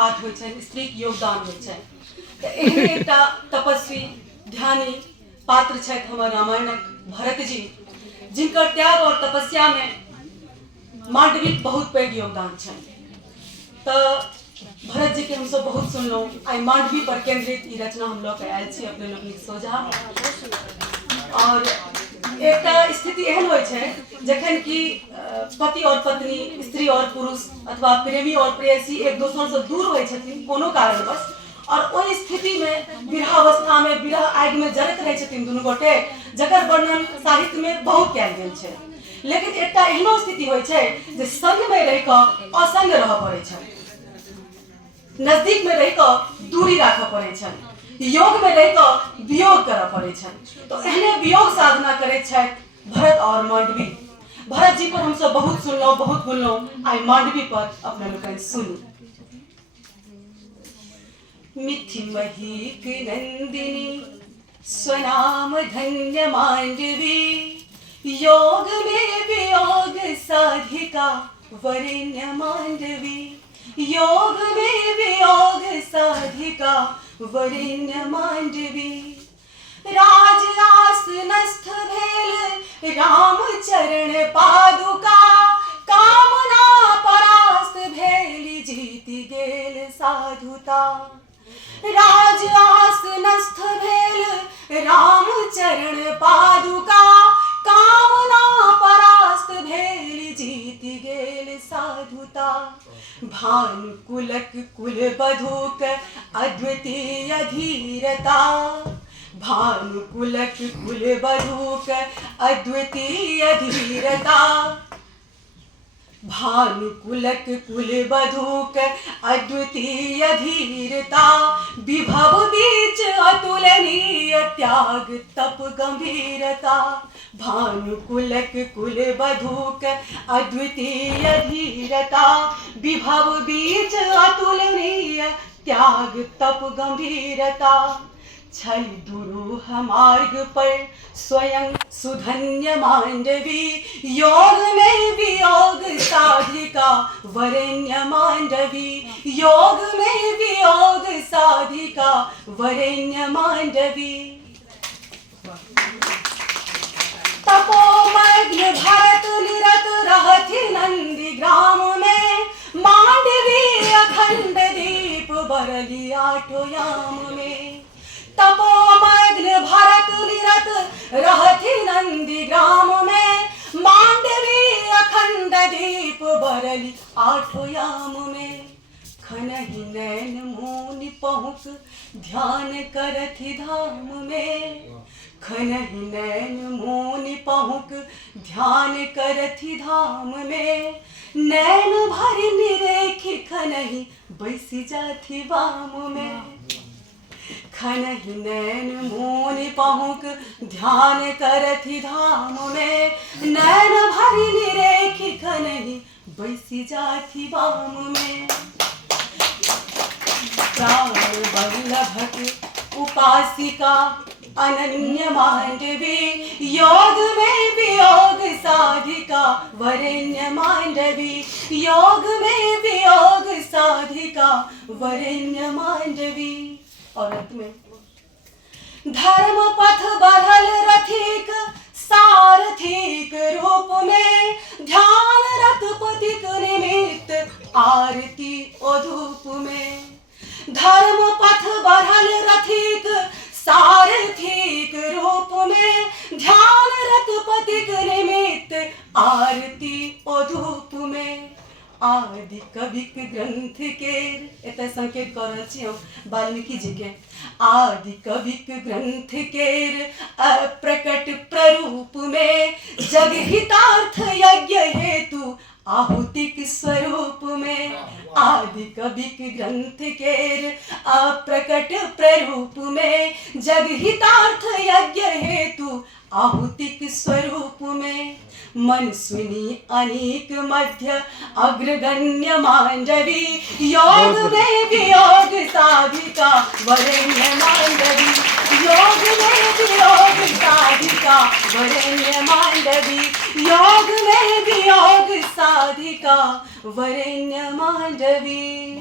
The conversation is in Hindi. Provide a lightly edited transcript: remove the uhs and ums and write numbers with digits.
हाथ होइ छनि, स्त्रीक योगदान होइ छनि। तऽ एहने एकटा तपस्वी ध्यानी पात्र छथि हमर रामायणक भरत जी, जिनकर त्याग और तपस्या में मांडविक बहुत पैघ योगदान छनि। तऽ भरत जी के हम सब बहुत सुनलहुँ। आई मांडवी पर केंद्रित ई रचना हम लऽ के आयल छी अपने लोकनिक सोझा। और एकटा स्थिति एहन होइ छै जखन कि पति और पत्नी, स्त्री और पुरुष अथवा प्रेमी और प्रेयसी एक दोसर से दूर होइ छथिन कोनो कारणवश, और ओहि स्थिति में विरहावस्था में विरह आगि में जरैत रहै छथिन दुनू गोटे, जकर वर्णन साहित्य में बहुत कयल गेल छै। लेकिन एकटा एहनो स्थिति होइ छै जे संग में रहि कऽ असंग रहऽ पड़ै छै, नजदीक में रहि कऽ दूरी राखऽ पड़ै छै, योग में रहि कऽ वियोग करऽ पड़ै छै। तो एहने वियोग साधना करैत छथि भरत और मांडवी। भरत जी पर हम सब बहुत सुनलहुँ, बहुत बोललहुँ। आई मांडवी पर अपने लोकनि सुनू। मिथि महीक नंदिनी स्वनाम धन्य मांडवी, योग में वियोग साधिका वरेण्य मांडवी, योग में वियोग साधिका वरेण्य मांडवी। राज आसनस्थ भेल राम चरण पादुका, कामना परास्त भेल जीति गेल साधुता। राज आसनस्थ भेल राम चरण पादुका, कामना परास्त भेल जीति गेल साधुता। भानुकुलक कुलबधूक अद्वितीय धीरता, भानुकुलक कुलबधूक अद्वितीय धीरता, भानुकुलक कुलबधूक अद्वितीय धीरता। विभव बीच अतुलनीय त्याग तप गंभीरता, भानुकुलक कुलबधूक अद्वितीय धीरता। विभव बीच अतुलनीय त्याग तप गंभीरता। छल दुरूह मार्ग पर स्वयं सुधन्य मांडवी, योग में वियोग साधिका वरेण्य मांडवी, योग में वियोग साधिका वरेण्य मांडवी। तपोमग्न भरत निरत रहति नंदी ग्राम में, मांडवी अखंड दीप बरली आठो याम में। तपोमग्न भरत निरत रहति नंदी ग्राम में, मांडवी अखंड दीप बरली आठो याम में। खनहि नैन मुनि पहुँच ध्यान करथि धाम में, खनहि नैन मुनि पहुँच ध्यान करथि धाम में। नैन भरि निरेखि खनहि बैसि जाथि वाम में, खनहि नैन मुनि पहुँच ध्यान करथि धाम में। नैन भरि निरेखि खनहि बैसि जाथि वाम में। प्राण वल्लभक उपासिका अनन्य मांडवी, योग में वियोग साधिका वरेण्य मांडवी, योग में वियोग साधिका वरेण्य मांडवी। और अंत में धर्म पथ बढ़ल रथिक सारथिक रूप में, ध्यान रत पथिक निमित्त आरती ओधूप में। धर्म पथ बढ़ल रथिक सारथिक रूप में, ध्यान रत पथिक निमित्त आरती ओधूप में। आदि कविक ग्रंथ के एत संकेत कर रहल छी हम वाल्मीकि जी के। आदि कविक ग्रंथ केर अप्रकट प्ररूप में, जग हितार्थ यज्ञ हेतु आहुतिक स्वरूप में। आदि कविक ग्रंथ केर अप्रकट प्ररूप में, जग हितार्थ यज्ञ हेतु आहुतिक स्वरूप में। मन सुनी अनेक मध्य अग्रगण्य मांडवी, योग में वियोग साधिका वरेण्य मांडवी, योग में वियोग साधिका वरेण्य मांडवी, योग में वियोग साधिका वरेण्य मांडवी।